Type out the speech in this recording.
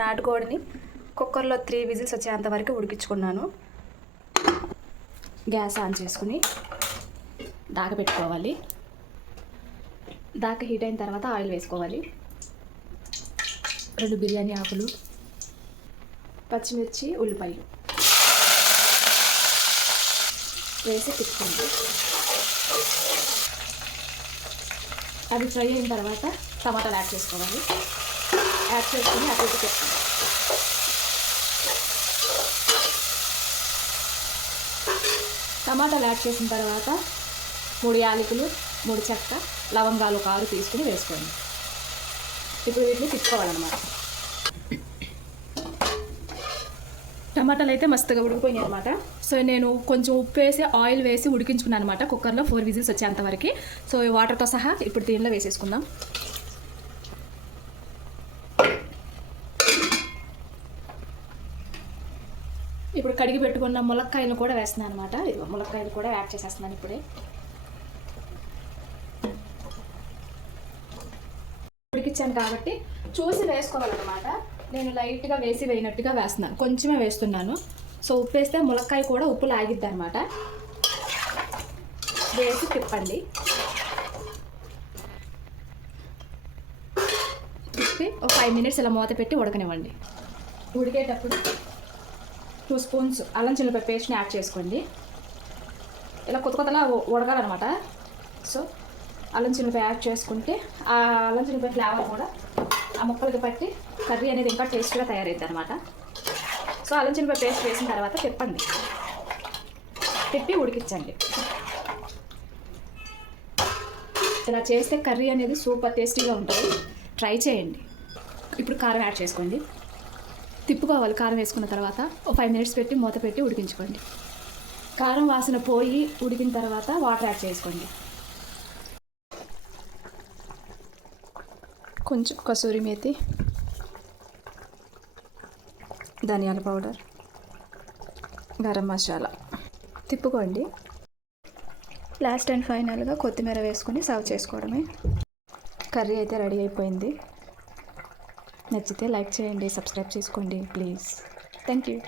నాటుకోడిని కుక్కర్లో 3 విజిల్స్ వచ్చేంత వరకు ఉడికించుకున్నాను. గ్యాస్ ఆన్ చేసుకుని దాకా పెట్టుకోవాలి. దాకా హీట్ అయిన తర్వాత ఆయిల్ వేసుకోవాలి. 2 బిర్యానీ ఆకులు, పచ్చిమిర్చి, ఉల్లిపాయలు వేసి తిప్పుకోండి. అది ఫ్రై అయిన తర్వాత టమాటాలు యాడ్ చేసుకోవాలి. యాడ్ చేసుకుని అటు ఇటు తిప్పుకోండి. టమాటాలు యాడ్ చేసిన తర్వాత 3 యాలకులు, 3 చెక్క, లవంగాలు 6 తీసుకుని వేసుకోండి. ఇప్పుడు వీటిని తిప్పుకోవాలన్నమాట. టమాటాలు అయితే మస్తుగా ఉడికిపోయినాయి అనమాట. సో నేను కొంచెం ఉప్పు వేసి ఆయిల్ వేసి ఉడికించుకున్నాను అనమాట కుక్కర్లో 4 విజిల్స్ వచ్చేంతవరకు. సో ఈ వాటర్తో సహా ఇప్పుడు దీనిలో వేసేసుకుందాం. ఇప్పుడు కడిగి పెట్టుకున్న ములక్కాయలు కూడా వేస్తున్నాను అనమాట. ఇది ములక్కాయలు కూడా యాడ్ చేసేస్తున్నాను ఇప్పుడే. ఉడికించాను కాబట్టి చూసి వేసుకోవాలన్నమాట. నేను లైట్గా వేసినట్టుగా వేస్తున్నాను, కొంచెమే వేస్తున్నాను. సో ఉప్పు వేస్తే ములక్కాయ కూడా ఉప్పు లాగిద్ది అనమాట. వేసి తిప్పండి. తిప్పి ఒక 5 మినిట్స్ ఇలా మూత పెట్టి ఉడకనివ్వండి. ఉడికేటప్పుడు 2 స్పూన్స్ అల్లం చిల్లిపాయ పేస్ట్ని యాడ్ చేసుకోండి. ఇలా కొత్తలా ఉడకాలన్నమాట. సో అల్లం చిల్లిపాయ యాడ్ చేసుకుంటే ఆ అల్లం చిల్లిపాయ ఫ్లేవర్ కూడా ఆ ముక్కలకి పట్టి కర్రీ అనేది ఇంకా టేస్ట్గా తయారైద్ది అనమాట. సో అల్లం చిల్లిపాయ పేస్ట్ వేసిన తర్వాత తిప్పండి. తిప్పి ఉడికించండి. ఇలా చేస్తే కర్రీ అనేది సూపర్ టేస్టీగా ఉంటుంది. ట్రై చేయండి. ఇప్పుడు కారం యాడ్ చేసుకోండి. తిప్పుకోవాలి. కారం వేసుకున్న తర్వాత ఒక 5 మినిట్స్ పెట్టి మూత పెట్టి ఉడికించుకోండి. కారం వాసన పోయి ఉడికిన తర్వాత వాటర్ యాడ్ చేసుకోండి. కొంచెం కసూరి మేతి, ధనియాల పౌడర్, గరం మసాలా తిప్పుకోండి. లాస్ట్ అండ్ ఫైనల్గా కొత్తిమీర వేసుకుని సర్వ్ చేసుకోవడమే. కర్రీ అయితే రెడీ అయిపోయింది. నచ్చితే లైక్ చేయండి, సబ్స్క్రైబ్ చేసుకోండి ప్లీజ్. Thank you.